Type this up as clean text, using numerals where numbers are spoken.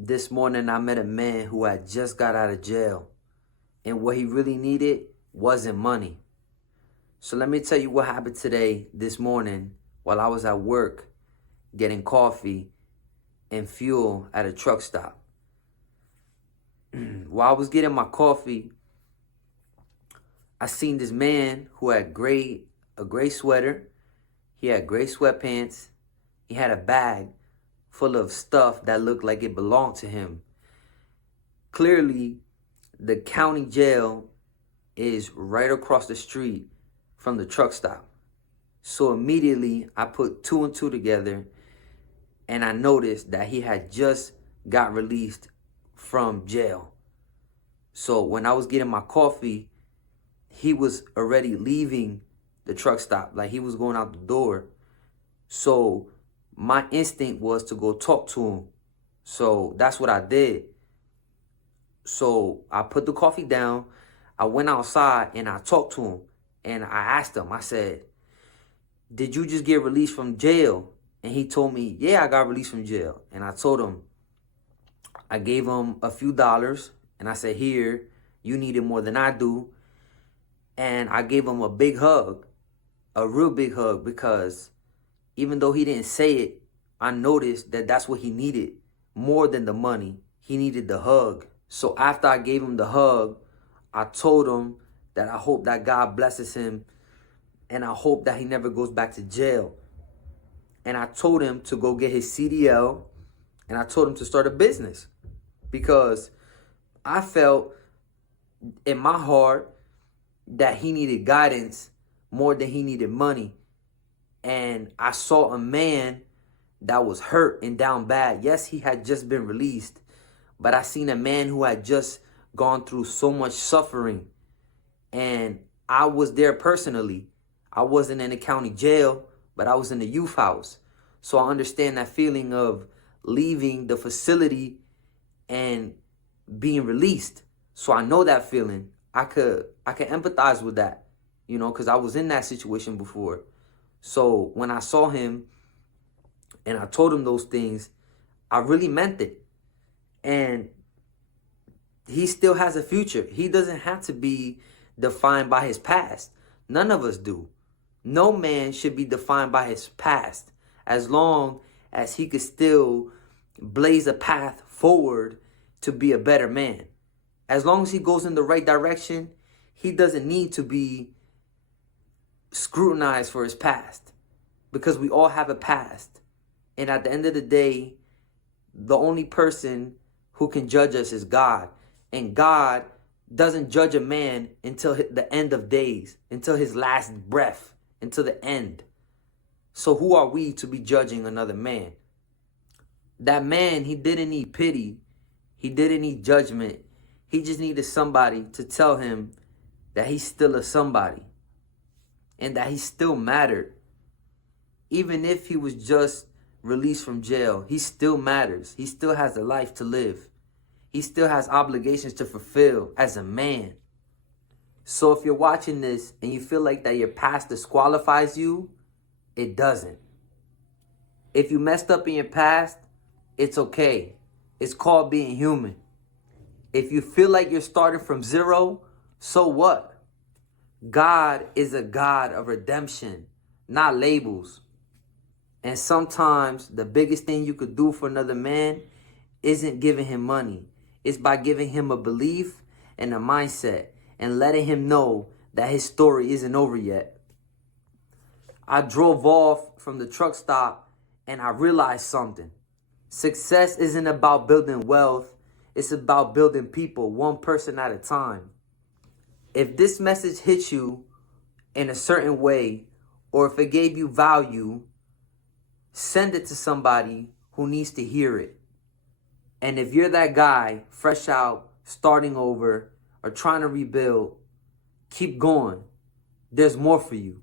This morning I met a man who had just got out of jail, and what he really needed wasn't money. So let me tell you what happened this morning, while I was at work getting coffee and fuel at a truck stop. While I was getting my coffee, I seen this man who had a gray sweater. He had gray sweatpants. He had a bag full of stuff that looked like it belonged to him. Clearly, the county jail is right across the street from the truck stop. So immediately I put two and two together, and I noticed that he had just got released from jail. So when I was getting my coffee, he was already leaving the truck stop, like he was going out the door. So my instinct was to go talk to him. So that's what I did. So I put the coffee down, I went outside and I talked to him, and I asked him, I said, "Did you just get released from jail?" And he told me, "Yeah, I got released from jail." And I told him, I gave him a few dollars, and I said, "Here, you need it more than I do." And I gave him a big hug, a real big hug, because even though he didn't say it, I noticed that that's what he needed more than the money. He needed the hug. So after I gave him the hug, I told him that I hope that God blesses him, and I hope that he never goes back to jail. And I told him to go get his CDL, and I told him to start a business, because I felt in my heart that he needed guidance more than he needed money. And I saw a man that was hurt and down bad. Yes, he had just been released, but I seen a man who had just gone through so much suffering. And I was there personally. I wasn't in the county jail, but I was in the youth house. So I understand that feeling of leaving the facility and being released. So I know that feeling. I could empathize with that, because I was in that situation before. So when I saw him and I told him those things, I really meant it. And he still has a future. He doesn't have to be defined by his past. None of us do. No man should be defined by his past, as long as he could still blaze a path forward to be a better man. As long as he goes in the right direction, he doesn't need to be scrutinized for his past, because we all have a past. And at the end of the day, the only person who can judge us is God. And God doesn't judge a man until the end of days, until his last breath, until the end. So who are we to be judging another man? That man, he didn't need pity. He didn't need judgment. He just needed somebody to tell him that he's still a somebody, and that he still mattered. Even if he was just released from jail, he still matters. He still has a life to live. He still has obligations to fulfill as a man. So if you're watching this and you feel like that your past disqualifies you, it doesn't. If you messed up in your past, it's okay. It's called being human. If you feel like you're starting from zero, so what? God is a God of redemption, not labels. And sometimes the biggest thing you could do for another man isn't giving him money. It's by giving him a belief and a mindset, and letting him know that his story isn't over yet. I drove off from the truck stop and I realized something. Success isn't about building wealth. It's about building people, one person at a time. If this message hit you in a certain way, or if it gave you value, send it to somebody who needs to hear it. And if you're that guy, fresh out, starting over, or trying to rebuild, keep going. There's more for you.